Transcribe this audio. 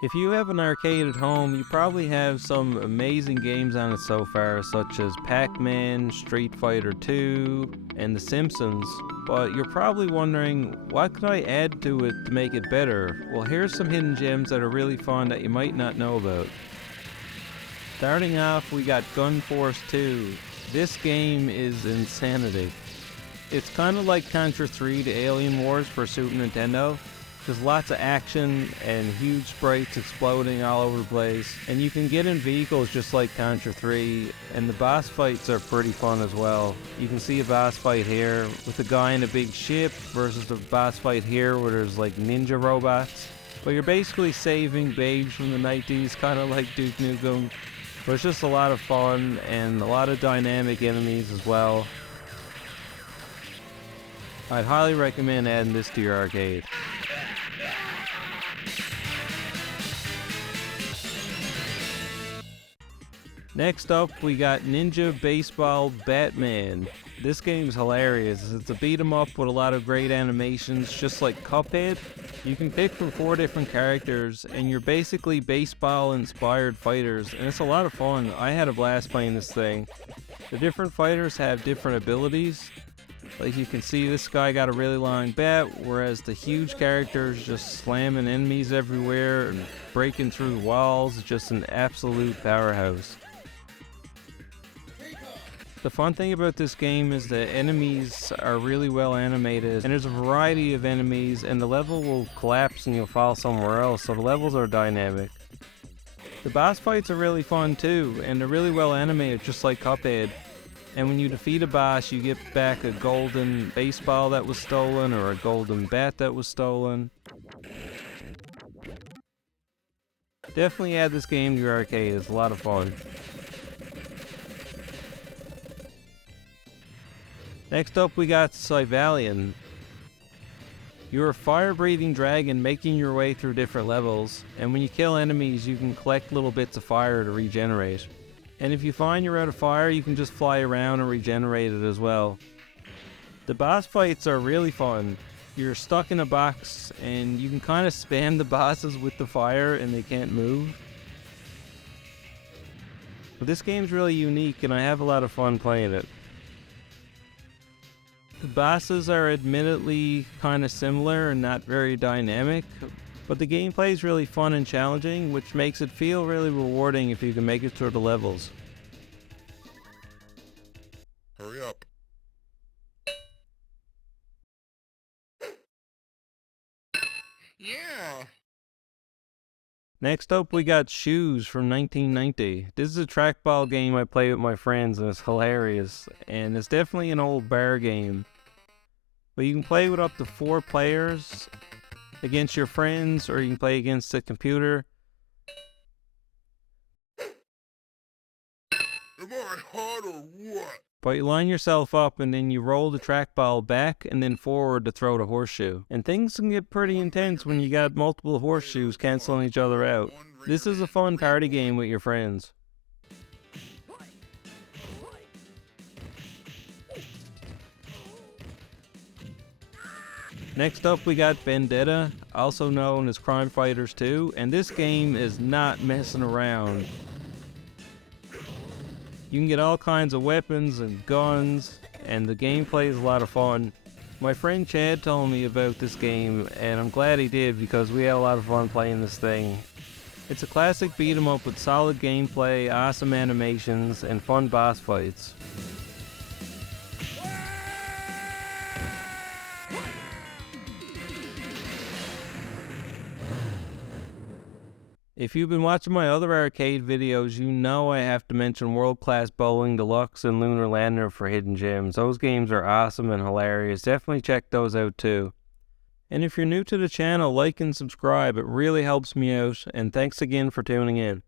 If you have an arcade at home, you probably have some amazing games on it so far, such as Pac-Man, Street Fighter 2, and The Simpsons, but you're probably wondering, what could I add to it to make it better? Well, here's some hidden gems that are really fun that you might not know about. Starting off, we got Gun Force 2. This game is insanity. It's kind of like Contra 3 to Alien Wars for Super Nintendo. There's lots of action and huge sprites exploding all over the place, and you can get in vehicles just like Contra 3, and the boss fights are pretty fun as well. You can see a boss fight here with a guy in a big ship versus the boss fight here where there's like ninja robots. But you're basically saving babes from the 90s, kind of like Duke Nukem. But it's just a lot of fun and a lot of dynamic enemies as well. I'd highly recommend adding this to your arcade. Next up, we got Ninja Baseball Batman. This game's hilarious. It's a beat 'em up with a lot of great animations, just like Cuphead. You can pick from 4 different characters, and you're basically baseball-inspired fighters, and it's a lot of fun. I had a blast playing this thing. The different fighters have different abilities. Like you can see, this guy got a really long bat, whereas the huge characters just slamming enemies everywhere and breaking through walls. Just an absolute powerhouse. The fun thing about this game is that enemies are really well animated, and there's a variety of enemies, and the level will collapse and you'll fall somewhere else, so the levels are dynamic. The boss fights are really fun too, and they're really well animated, just like Cuphead. And when you defeat a boss, you get back a golden baseball that was stolen, or a golden bat that was stolen. Definitely add this game to your arcade, it's a lot of fun. Next up, we got Syvalion. You're a fire-breathing dragon making your way through different levels, and when you kill enemies, you can collect little bits of fire to regenerate. And if you find you're out of fire, you can just fly around and regenerate it as well. The boss fights are really fun. You're stuck in a box, and you can kind of spam the bosses with the fire, and they can't move. But this game's really unique, and I have a lot of fun playing it. The bosses are admittedly kind of similar and not very dynamic, but the gameplay is really fun and challenging, which makes it feel really rewarding if you can make it through the levels. Hurry up. Yeah. Next up, we got Shuuz from 1990. This is a trackball game I play with my friends, and it's hilarious, and it's definitely an old bar game. But you can play with up to 4 players against your friends, or you can play against the computer. Am I hot or what? But you line yourself up and then you roll the trackball back and then forward to throw the horseshoe. And things can get pretty intense when you got multiple horseshoes canceling each other out. This is a fun party game with your friends. Next up, we got Vendetta, also known as Crime Fighters 2, and this game is not messing around. You can get all kinds of weapons and guns, and the gameplay is a lot of fun. My friend Chad told me about this game, and I'm glad he did because we had a lot of fun playing this thing. It's a classic beat 'em up with solid gameplay, awesome animations, and fun boss fights. If you've been watching my other arcade videos, you know I have to mention World Class Bowling Deluxe and Lunar Lander for hidden gems. Those games are awesome and hilarious. Definitely check those out too. And if you're new to the channel, like and subscribe. It really helps me out. And thanks again for tuning in.